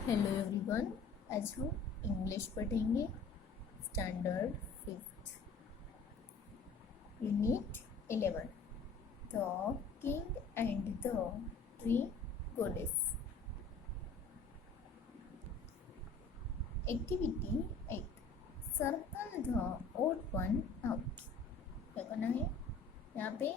Hello everyone. आज हम English पढ़ेंगे। Standard 5th unit 11 the king and the tree goddess. Activity 8 circle the odd one out. क्या करना है? यहाँ पे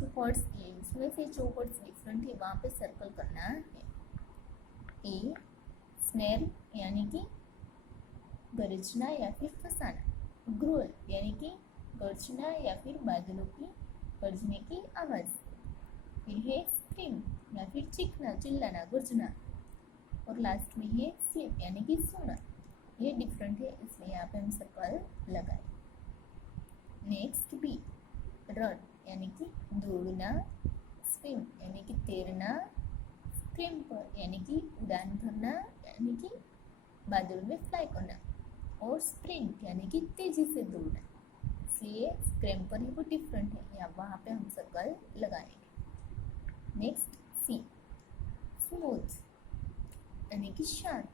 जो वर्ड्स दिए इसमें से जो वर्ड्स डिफरेंट है वहाँ पे सर्कल करना है। ए स्नेल यानी कि गर्जना या फिर फसाना, ग्रोल यानी कि गर्जना या फिर बादलों की गर्जने की आवाज़, फिर है स्क्रीम या फिर चीखना चिल्लाना गर्जना, और लास्ट में है स्लीप यानी कि सोना। ये डिफरेंट है इसलिए यहाँ पे हम सर्कल लगाए। नेक्स्ट बी रन यानी कि दौड़ना, स्विम यानी कि तैरना, स्क्रीम्पर यानी कि उड़ान भरना यानी कि बादल में फ्लाई करना, और स्प्रिंट यानी कि तेजी से दौड़ना। इसलिए स्क्रैम्पर ही वो डिफरेंट है, या वहाँ पे हम सर्कल लगाएंगे। नेक्स्ट सी स्मूथ यानी कि शांत,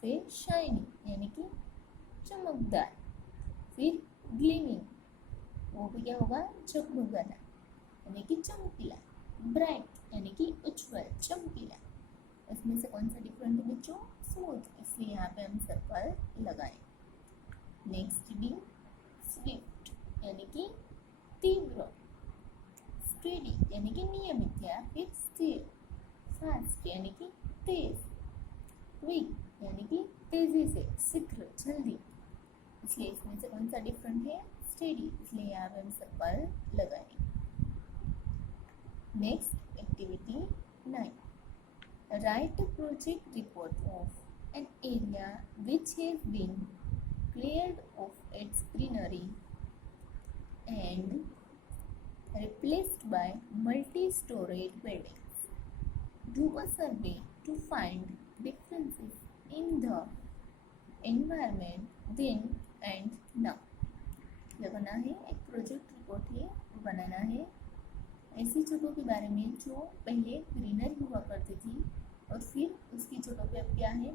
फिर शाइनी यानी कि चमकदार, फिर ग्लीमिंग वो भी क्या होगा चमकदार यानी कि चमकीला, ब्राइट यानी कि उज्जवल चमकीला। इसमें से कौन सा डिफरेंट है बच्चों? स्मूथ, इसलिए यहाँ पे हम सर्कल लगाएं। नेक्स्ट डी स्विफ्ट यानी कि तीव्र, स्टेडी यानी कि नियमित या फिर स्थिर, फास्ट यानी कि तेज, क्विक यानी कि तेजी से शीघ्र जल्दी। इसलिए इसमें से कौन सा डिफरेंट है? स्टेडी, इसलिए यहाँ पे हम सर्कल लगाएंगे। Next activity 9 write a project report of an area which has been cleared of its greenery and replaced by multi-storied buildings. Do a survey to find differences in the environment then and now. क्या करना है? एक project report है वो बनाना है ऐसी जगहों के बारे में जो पहले ग्रीनरी हुआ करती थी और फिर उसकी जगह पे अब क्या है,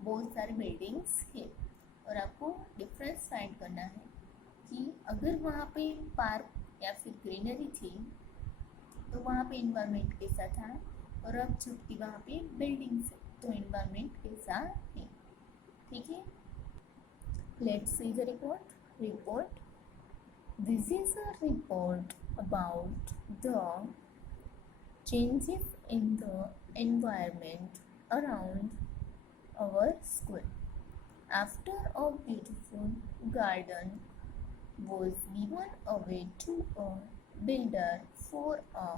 बहुत सारे बिल्डिंग्स है, और आपको डिफरेंस फाइंड करना है कि अगर वहाँ पे पार्क या फिर ग्रीनरी थी तो वहाँ पे इन्वायरमेंट कैसा था, और अब जबकि वहाँ पे बिल्डिंग्स है तो इन्वायरमेंट कैसा है। ठीक है, let's see the report. This is a report about the changes in the environment around our school. After a beautiful garden was given away to a builder for a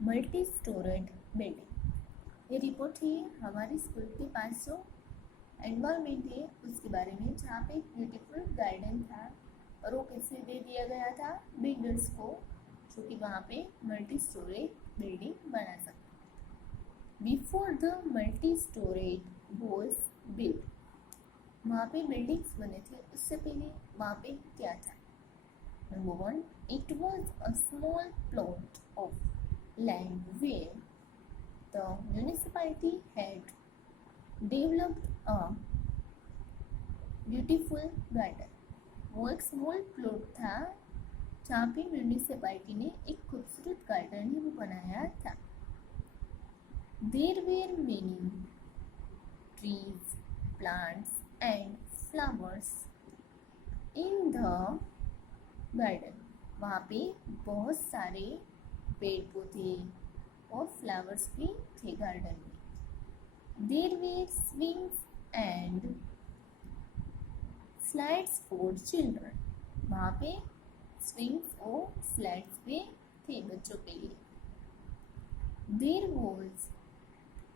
multi-storied building. ये report है हमारे school के पास जो environment है उसके बारे में, जहाँ पे एक ब्यूटीफुल गार्डन था और वो कैसे दे दिया गया था बिल्डर्स को, जो कि वहाँ पे मल्टी स्टोरेज बिल्डिंग बना सकते। Before the multi storage was build, वहाँ पे बिल्डिंग्स बने थे उससे पहले वहाँ पे क्या था? Number 1, it was a small plot of land where the municipality had developed a beautiful garden. वो एक स्मॉल प्लॉट था जहाँ पे म्यूनिसिपैलिटी ने एक खूबसूरत गार्डन ही वो बनाया था। There were many trees, plants and flowers in the garden, वहाँ पे बहुत सारे पेड़ पौधे और फ्लावर्स भी थे गार्डन में। There were swings and slides for children, वहाँ पे स्विंग्स और स्लाइड्स पे थे बच्चों के लिए। There was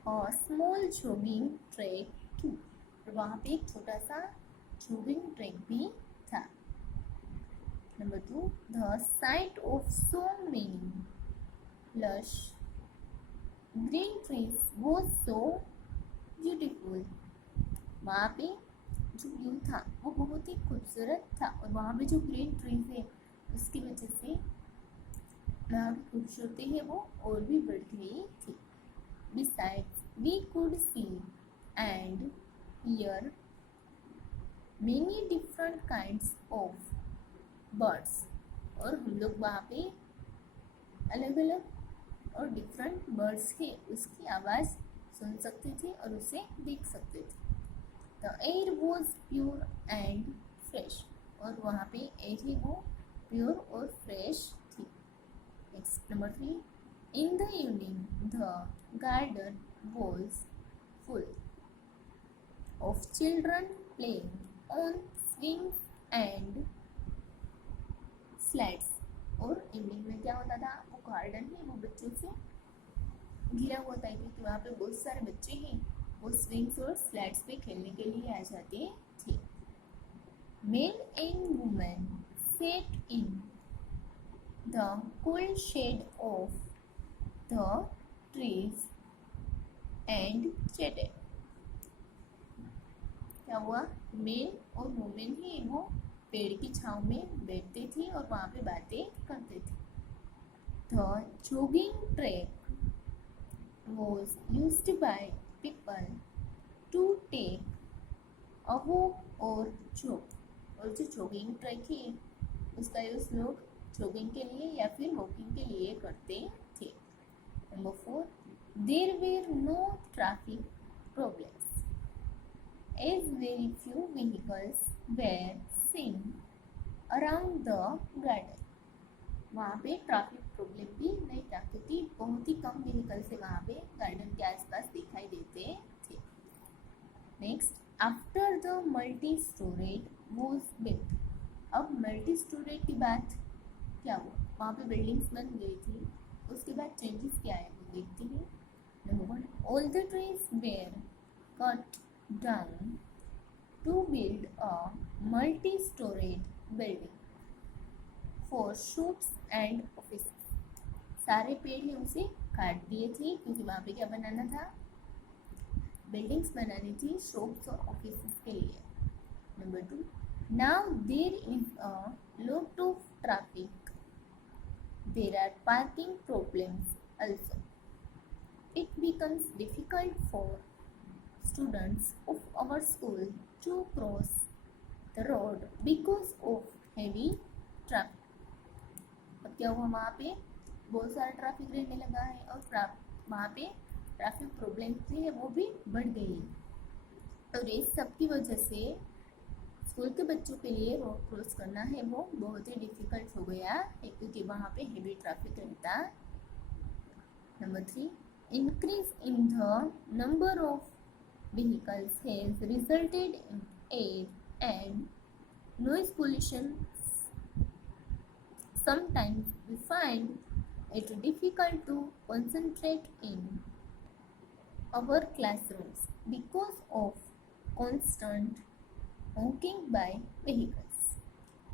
a small jogging track too, वहाँ पे एक छोटा सा जॉगिंग ट्रैक भी था। Number 2, the sight of so many lush green trees was so beautiful, वहाँ पे जो व्यू था वो बहुत ही खूबसूरत था, और वहाँ पे जो ग्रीन ट्रीज है उसकी वजह से वहाँ की खूबसूरती है वो और भी बढ़ गई थी। Besides, we could see and hear many different kinds of birds. और हम लोग वहाँ पे अलग अलग और डिफरेंट बर्ड्स के उसकी आवाज़ सुन सकते थे और उसे देख सकते थे. The air was pure and fresh. और वहाँ पे एयर ही वो प्योर और फ्रेश थी. Next number 3. In the evening the garden was full of children playing on swings and sleds. और इवनिंग में क्या होता था, वो गार्डन ही वो बच्चों से घिरा हुआ था क्योंकि वहाँ पे बहुत सारे बच्चे हैं वो स्विंग्स और स्लाइड्स पे खेलने के लिए आ जाते थे. Main and women set in the cool shade of the trees and chatted. क्या हुआ, मेल और वुमेन ही वो पेड़ की छांव में बैठते थे और वहाँ पे बातें करते थे. The jogging track was used by people to take a walk or jog. और जो जॉगिंग ट्रैक है उसका यूज लोग जॉगिंग के लिए या फिर वॉकिंग के लिए करते थे. Number 4. There were no traffic problems as very few vehicles were seen around the garden. वहाँ पे ट्रैफिक प्रॉब्लम भी नहीं था क्योंकि बहुत ही कम व्हीकल से वहाँ पे गार्डन के आसपास दिखाई देते थे. Next. After the multi storage was built. अब मल्टी स्टोरेज की बात क्या हुआ, वहाँ पे बिल्डिंग्स बन गई थी. उसके बाद चेंजेस क्या है वो देखते हैं. Number 1. All the trees were cut down to build a multi-storied building for shops and offices. सारे पेड़ ही उसे काट दिए थे क्योंकि वहाँ पे क्या बनाना था, बिल्डिंग्स बनानी थी शॉप्स और ऑफिसेस के लिए. Number 2. Now there is a lot of traffic. There are parking problems also. It becomes difficult for students of our school to cross the road because of heavy traffic. अब क्या हुआ, वहाँ पे बहुत सारा ट्रैफिक रहने लगा है और वहाँ पे ट्रैफिक प्रॉब्लम भी है वो भी बढ़ गई है. और इस सब की वजह से स्कूल के बच्चों के लिए रोड क्रॉस करना है वो बहुत ही डिफिकल्ट हो गया है क्योंकि वहाँ पे हेवी ट्रैफिक रहता. Number 3. Increase in the number of vehicles has resulted in air and noise pollution. Sometimes we find it difficult to concentrate in our classrooms because of constant honking by vehicles.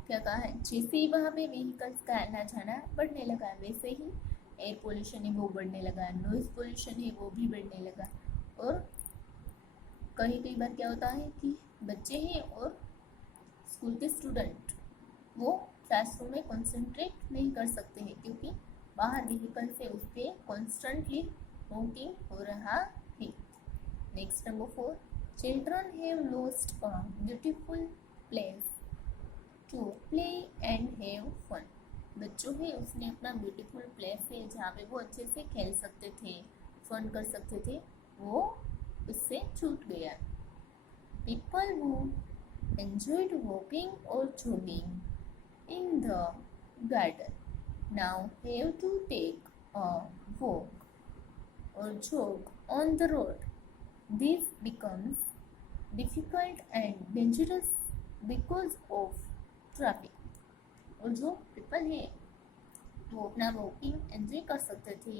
क्या कहा है, जैसे ही वहाँ पे vehicles का आना जाना बढ़ने लगा वैसे ही एयर पोल्यूशन है वो बढ़ने लगा, नॉइज पोल्यूशन है वो भी बढ़ने लगा. और कई बार क्या होता है कि बच्चे हैं और स्कूल के स्टूडेंट वो क्लासरूम में कंसंट्रेट नहीं कर सकते हैं क्योंकि बाहर व्हीकल से उस पर कॉन्स्टेंटली हॉकिंग हो रहा है. Next. Number 4. Children have lost a beautiful place to play and have fun. बच्चों है उसने अपना ब्यूटीफुल प्लेस है जहाँ पे वो अच्छे से खेल सकते थे, फन कर सकते थे, वो उससे छूट गया. People who enjoyed walking or jogging in the garden now have to take a walk or jog on the road. This becomes difficult and dangerous because of traffic. और जो people है वो अपना वॉकिंग एंजॉय कर सकते थे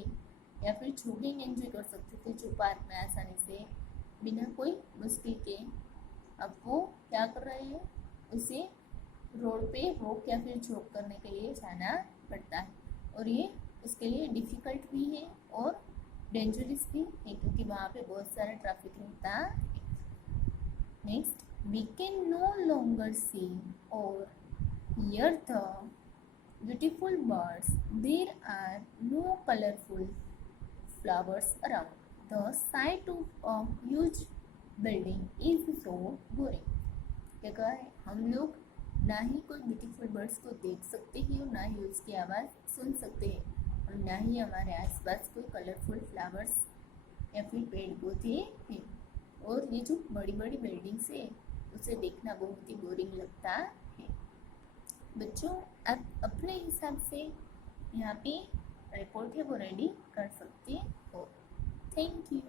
या फिर जॉगिंग एंजॉय कर सकते थे जो पार्क में आसानी से बिना कोई मुश्किल के. अब वो क्या कर रहे हैं, उसे रोड पे वॉक या फिर जॉग करने के लिए जाना पड़ता है और ये उसके लिए डिफ़िकल्ट भी है और डेंजरस भी है क्योंकि वहाँ पे बहुत सारा ट्रैफिक रहता है. Next. We can no longer see और hear the beautiful birds. There are no colorful flowers around. The sight of a huge building is so boring. क्या कहा है, हम लोग ना ही कोई ब्यूटीफुल बर्ड्स को देख सकते हैं और ना ही उसकी आवाज़ सुन सकते हैं और ना ही हमारे आसपास कोई कलरफुल फ्लावर्स या फिर पेड़ पौधे हैं। और ये जो बड़ी बड़ी बिल्डिंग्स है उसे देखना बहुत ही बोरिंग लगता है। बच्चों, आप अपने हिसाब से यहाँ पे रिपोर्ट है वो रेडी कर सकते हो। Thank you.